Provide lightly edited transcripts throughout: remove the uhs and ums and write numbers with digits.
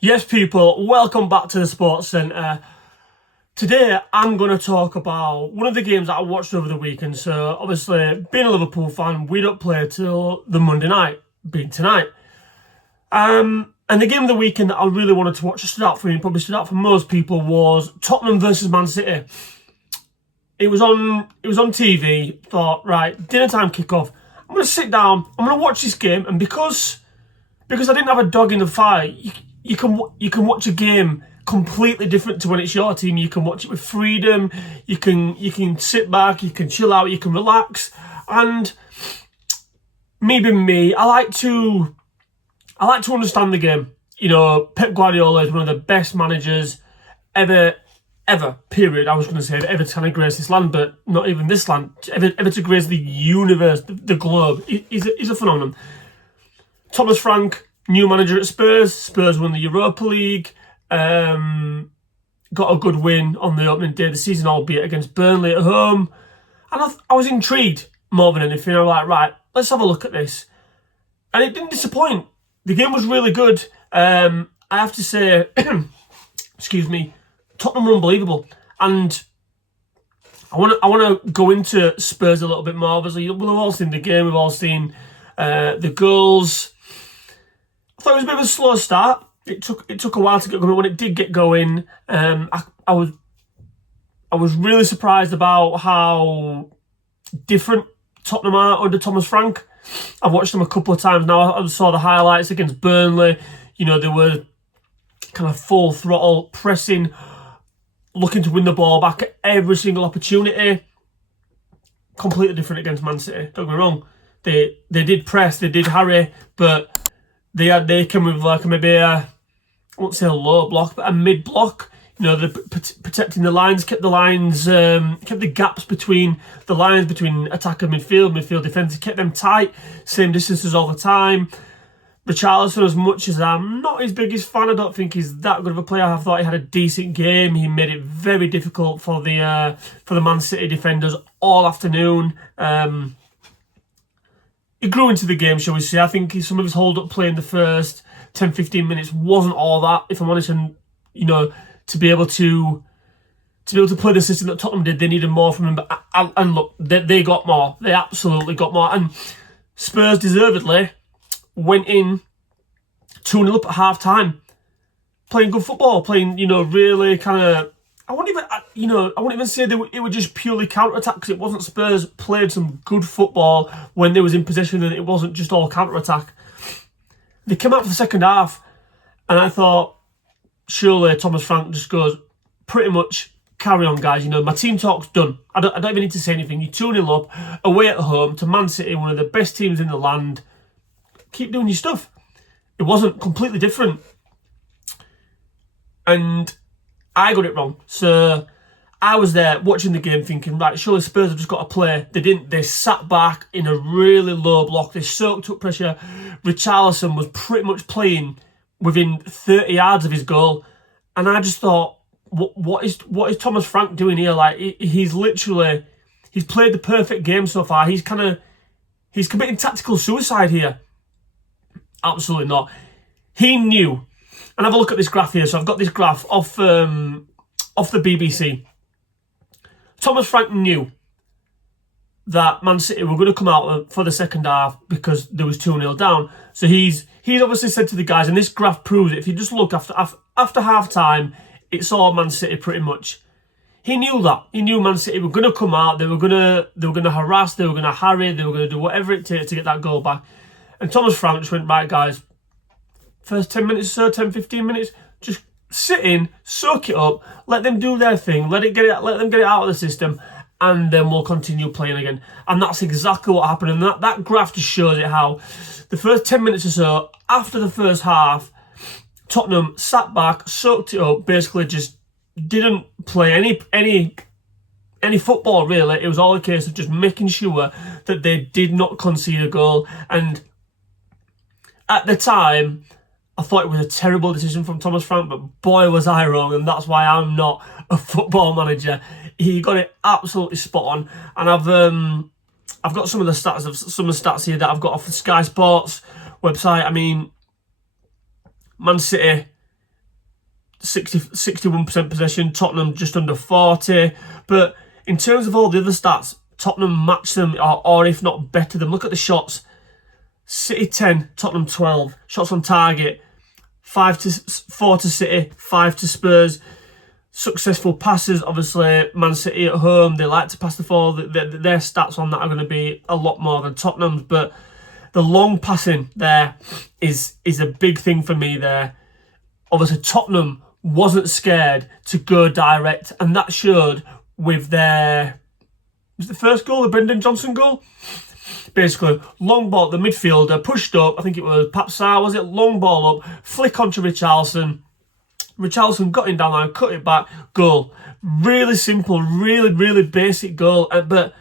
Yes, people, welcome back to the Sports Centre. Today, I'm going to talk about one of the games that I watched over the weekend. So, obviously, being a Liverpool fan, we don't play till the Monday night, being tonight. And the game of the weekend that I really wanted to watch, stood out for me, probably stood out for most people, was Tottenham versus Man City. It was on TV. Thought, right, dinner time kickoff. I'm going to sit down. I'm going to watch this game, and because I didn't have a dog in the fight, you can watch a game completely different to when it's your team. You can watch it with freedom. You can sit back. You can chill out. You can relax. And me being me, I like to understand the game. You know, Pep Guardiola is one of the best managers ever. Period. I was going to say ever to kind of grace this land, but not even this land. Ever to grace the universe, the globe. He's a phenomenon. Thomas Frank, new manager at Spurs. Spurs won the Europa League. Got a good win on the opening day of the season, albeit against Burnley at home. And I was intrigued more than anything. I was like, right, let's have a look at this. And it didn't disappoint. The game was really good. I have to say, excuse me, Tottenham were unbelievable. And I want to go into Spurs a little bit more. Obviously, we've all seen the game. We've all seen the goals. I thought it was a bit of a slow start. It took a while to get going. When it did get going, I was really surprised about how different Tottenham are under Thomas Frank. I've watched them a couple of times now. I saw the highlights against Burnley. You know, they were kind of full throttle pressing, looking to win the ball back at every single opportunity. Completely different against Man City. Don't get me wrong. They did press, they did harry, but they came with like maybe I won't say a low block, but a mid block. You know, they're protecting the lines, kept the gaps between the lines between attacker, midfield defence, kept them tight, same distances all the time. Richarlison, as much as I'm not his biggest fan, I don't think he's that good of a player. I thought he had a decent game. He made it very difficult for the Man City defenders all afternoon. He grew into the game, shall we say. I think some of his hold-up play in the first 10-15 minutes wasn't all that, if I'm honest. And, you know, to be able to play the system that Tottenham did, they needed more from him. But, and look, they got more. They absolutely got more. And Spurs deservedly went in 2-0 up at half-time, playing good football, playing, you know, really kind of... I wouldn't even say it were just purely counter-attack, because it wasn't. Spurs played some good football when they was in possession, and it wasn't just all counter-attack. They came out for the second half, and I thought, surely Thomas Frank just goes, pretty much, carry on, guys. You know, my team talk's done. I don't even need to say anything. You're 2-0 up, away at home to Man City, one of the best teams in the land. Keep doing your stuff. It wasn't completely different. And I got it wrong. So I was there watching the game thinking, right, surely Spurs have just got to play. They didn't. They sat back in a really low block. They soaked up pressure. Richarlison was pretty much playing within 30 yards of his goal. And I just thought, what is Thomas Frank doing here? Like, he's played the perfect game so far. He's committing tactical suicide here. Absolutely not. He knew, and have a look at this graph here. So I've got this graph off the BBC. Thomas Frank knew that Man City were going to come out for the second half because there was 2-0 down. So he's obviously said to the guys, and this graph proves it. If you just look after half time, it's all Man City pretty much. He knew that. He knew Man City were going to come out. They were going to harass. They were going to harry. They were going to do whatever it takes to get that goal back. And Thomas Frank just went, right, guys, first 10 minutes or so, 10, 15 minutes, just sit in, soak it up, let them do their thing, let them get it out of the system, and then we'll continue playing again. And that's exactly what happened. And that graph just shows it how the first 10 minutes or so, after the first half, Tottenham sat back, soaked it up, basically just didn't play any football, really. It was all a case of just making sure that they did not concede a goal. And at the time, I thought it was a terrible decision from Thomas Frank, but boy was I wrong, and that's why I'm not a football manager. He got it absolutely spot on, and I've got some of the stats here that I've got off the Sky Sports website. I mean, Man City 61% possession, Tottenham just under 40. But in terms of all the other stats, Tottenham match them, or if not better them. Look at the shots. City 10, Tottenham 12. Shots on target, 4 to City, 5 to Spurs. Successful passes, obviously, Man City at home, they like to pass the ball. Their stats on that are going to be a lot more than Tottenham's, but the long passing there is a big thing for me there. Obviously, Tottenham wasn't scared to go direct, and that showed with their... Was the first goal, the Brendan Johnson goal? Basically, long ball, the midfielder pushed up, I think it was Papsar, was it? Long ball up, flick onto Richarlison. Richarlison got in down line, cut it back, goal. Really simple, really basic goal. But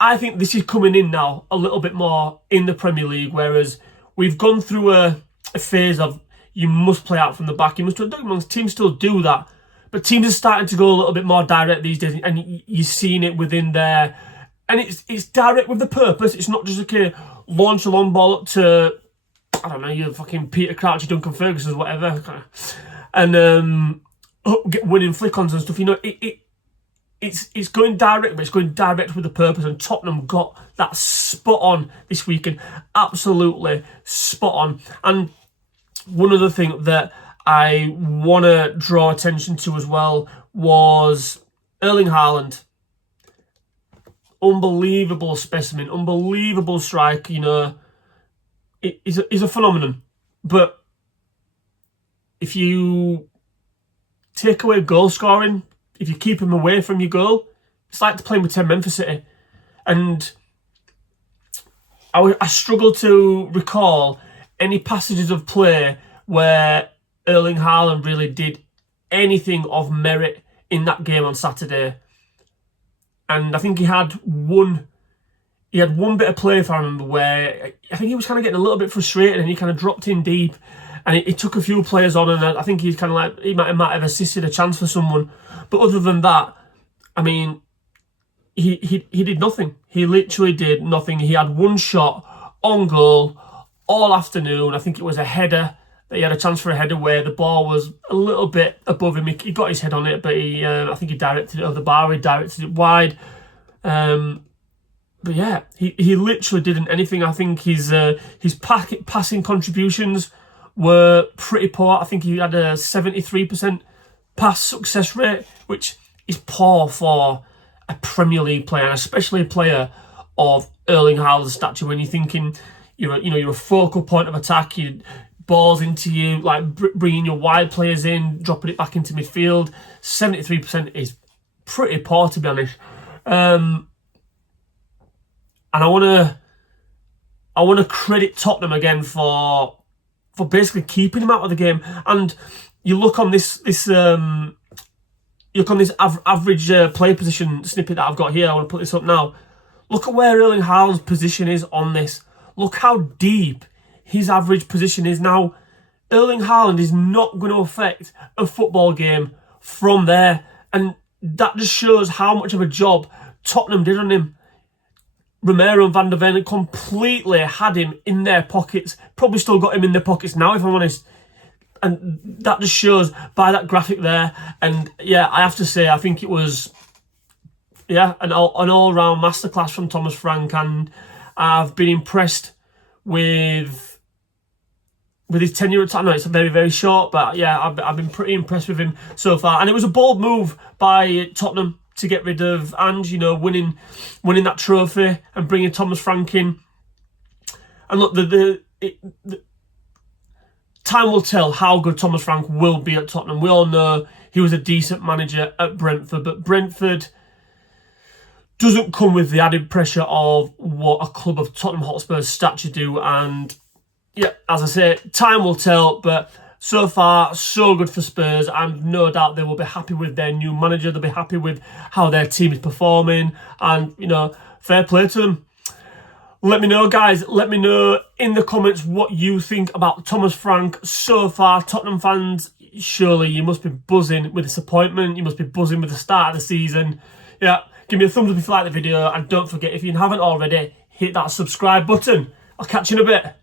I think this is coming in now a little bit more in the Premier League, whereas we've gone through a phase of you must play out from the back. You must. Don't get me wrong, teams still do that, but teams are starting to go a little bit more direct these days, and you're seeing it within there. And it's direct with the purpose. It's not just okay, launch a long ball up to, I don't know, you fucking Peter Crouch, Duncan Ferguson, whatever, and get winning flick-ons and stuff. You know, it's going direct, but it's going direct with a purpose. And Tottenham got that spot on this weekend, absolutely spot on. And one other thing that I want to draw attention to as well was Erling Haaland. Unbelievable specimen, unbelievable strike. You know, he's a phenomenon. But if you take away goal scoring, if you keep him away from your goal, it's like playing with 10 men for City. And I struggle to recall any passages of play where Erling Haaland really did anything of merit in that game on Saturday. And I think he had one bit of play, if I remember, where I think he was kind of getting a little bit frustrated and he kind of dropped in deep and he took a few players on, and I think he's kind of like, he might have assisted a chance for someone. But other than that, I mean, he did nothing. He literally did nothing. He had one shot on goal all afternoon. I think it was a header. He had a chance for a header where the ball was a little bit above him. He got his head on it, but I think he directed it over the bar. He directed it wide. But yeah, he literally didn't anything. I think his passing contributions were pretty poor. I think he had a 73% pass success rate, which is poor for a Premier League player, and especially a player of Erling Haaland's stature. When you're thinking, you're a focal point of attack, balls into you, like bringing your wide players in, dropping it back into midfield. 73% is pretty poor, to be honest. And I want to credit Tottenham again for basically keeping him out of the game. And you look on this average play position snippet that I've got here. I want to put this up now. Look at where Erling Haaland's position is on this. Look how deep his average position is now. Erling Haaland is not going to affect a football game from there. And that just shows how much of a job Tottenham did on him. Romero and Van der Ven completely had him in their pockets. Probably still got him in their pockets now, if I'm honest. And that just shows by that graphic there. And yeah, I have to say, I think it was an all-round masterclass from Thomas Frank. And I've been impressed with his tenure at Tottenham. I know it's very, very short, but yeah, I've been pretty impressed with him so far. And it was a bold move by Tottenham to get rid of Ange, winning that trophy and bringing Thomas Frank in. And look, the time will tell how good Thomas Frank will be at Tottenham. We all know he was a decent manager at Brentford, but Brentford doesn't come with the added pressure of what a club of Tottenham Hotspur's stature do. And yeah, as I say, time will tell, but so far, so good for Spurs. And no doubt they will be happy with their new manager. They'll be happy with how their team is performing. And, fair play to them. Let me know, guys. Let me know in the comments what you think about Thomas Frank so far. Tottenham fans, surely you must be buzzing with this appointment. You must be buzzing with the start of the season. Yeah, give me a thumbs up if you like the video. And don't forget, if you haven't already, hit that subscribe button. I'll catch you in a bit.